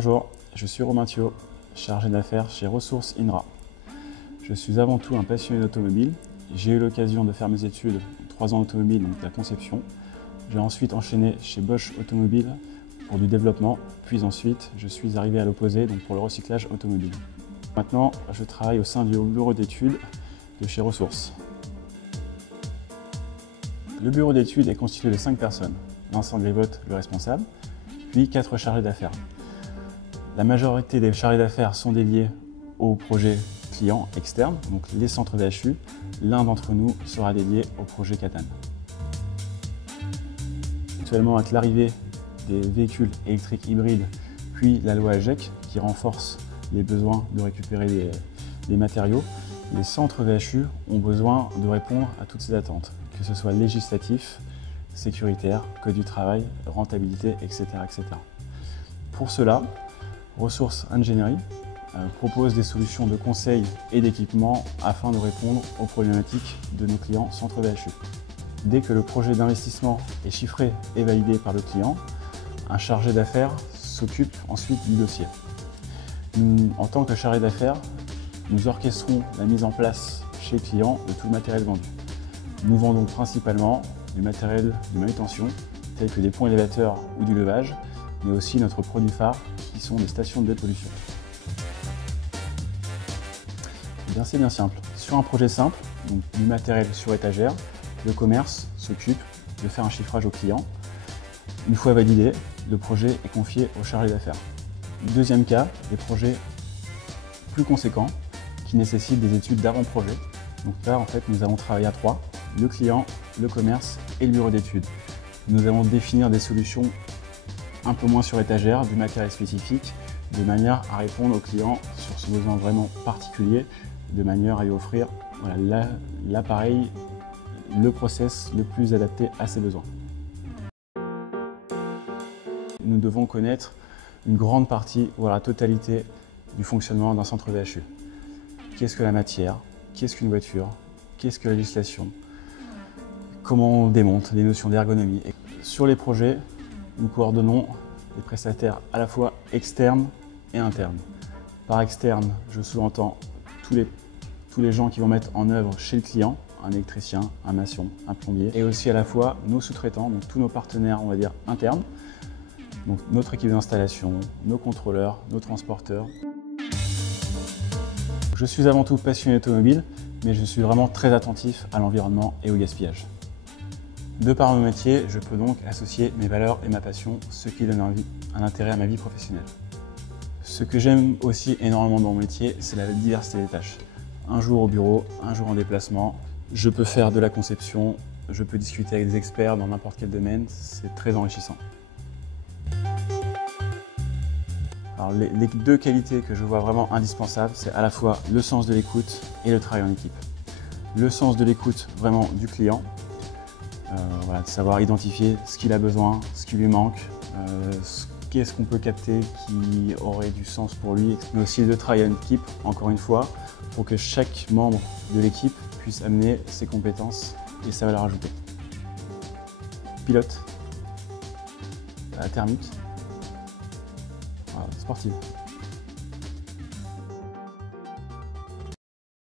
Bonjour, je suis Romain Thiot, chargé d'affaires chez Ressources INRA. Je suis avant tout un passionné d'automobile. J'ai eu l'occasion de faire mes études, 3 ans d'automobile, donc la conception. J'ai ensuite enchaîné chez Bosch Automobile pour du développement, puis ensuite je suis arrivé à l'opposé, donc pour le recyclage automobile. Maintenant, je travaille au sein du bureau d'études de chez Ressources. Le bureau d'études est constitué de 5 personnes. Vincent Grivotte, le responsable, puis 4 chargés d'affaires. La majorité des chargés d'affaires sont dédiés aux projets clients externes, donc les centres VHU. L'un d'entre nous sera dédié au projet Catane. Actuellement, avec l'arrivée des véhicules électriques hybrides, puis la loi AGEC qui renforce les besoins de récupérer les matériaux, les centres VHU ont besoin de répondre à toutes ces attentes, que ce soit législatif, sécuritaire, code du travail, rentabilité, etc. etc. Pour cela, Ressources Ingénierie propose des solutions de conseil et d'équipement afin de répondre aux problématiques de nos clients centres VHU. Dès que le projet d'investissement est chiffré et validé par le client, un chargé d'affaires s'occupe ensuite du dossier. Nous, en tant que chargé d'affaires, nous orchestrons la mise en place chez le client de tout le matériel vendu. Nous vendons principalement du matériel de manutention, tel que des ponts élévateurs ou du levage, mais aussi notre produit phare, qui sont des stations de dépollution. C'est bien simple. Sur un projet simple, donc du matériel sur étagère, le commerce s'occupe de faire un chiffrage au client. Une fois validé, le projet est confié au chargé d'affaires. Deuxième cas, les projets plus conséquents qui nécessitent des études d'avant-projet. Donc là, en fait, nous allons travailler à 3, le client, le commerce et le bureau d'études. Nous allons définir des solutions un peu moins sur étagère, du matériel spécifique, de manière à répondre au client sur ce besoin vraiment particulier, de manière à lui offrir l'appareil, le process le plus adapté à ses besoins. Nous devons connaître une grande partie, voire la totalité du fonctionnement d'un centre VHU. Qu'est-ce que la matière? Qu'est-ce qu'une voiture? Qu'est-ce que la législation? Comment on démonte les notions d'ergonomie? Sur les projets, nous coordonnons les prestataires à la fois externes et internes. Par externe, je sous-entends tous les gens qui vont mettre en œuvre chez le client, un électricien, un maçon, un plombier, et aussi à la fois nos sous-traitants, donc tous nos partenaires, on va dire, internes, donc notre équipe d'installation, nos contrôleurs, nos transporteurs. Je suis avant tout passionné d'automobile, mais je suis vraiment très attentif à l'environnement et au gaspillage. De par mon métier, je peux donc associer mes valeurs et ma passion, ce qui donne un intérêt à ma vie professionnelle. Ce que j'aime aussi énormément dans mon métier, c'est la diversité des tâches. Un jour au bureau, un jour en déplacement, je peux faire de la conception, je peux discuter avec des experts dans n'importe quel domaine, c'est très enrichissant. Alors, les 2 qualités que je vois vraiment indispensables, c'est à la fois le sens de l'écoute et le travail en équipe. Le sens de l'écoute vraiment du client, voilà, de savoir identifier ce qu'il a besoin, ce qui lui manque, qu'est-ce qu'on peut capter qui aurait du sens pour lui, mais aussi de travailler en équipe, encore une fois, pour que chaque membre de l'équipe puisse amener ses compétences et sa valeur ajoutée. Pilote, thermique, voilà, sportive.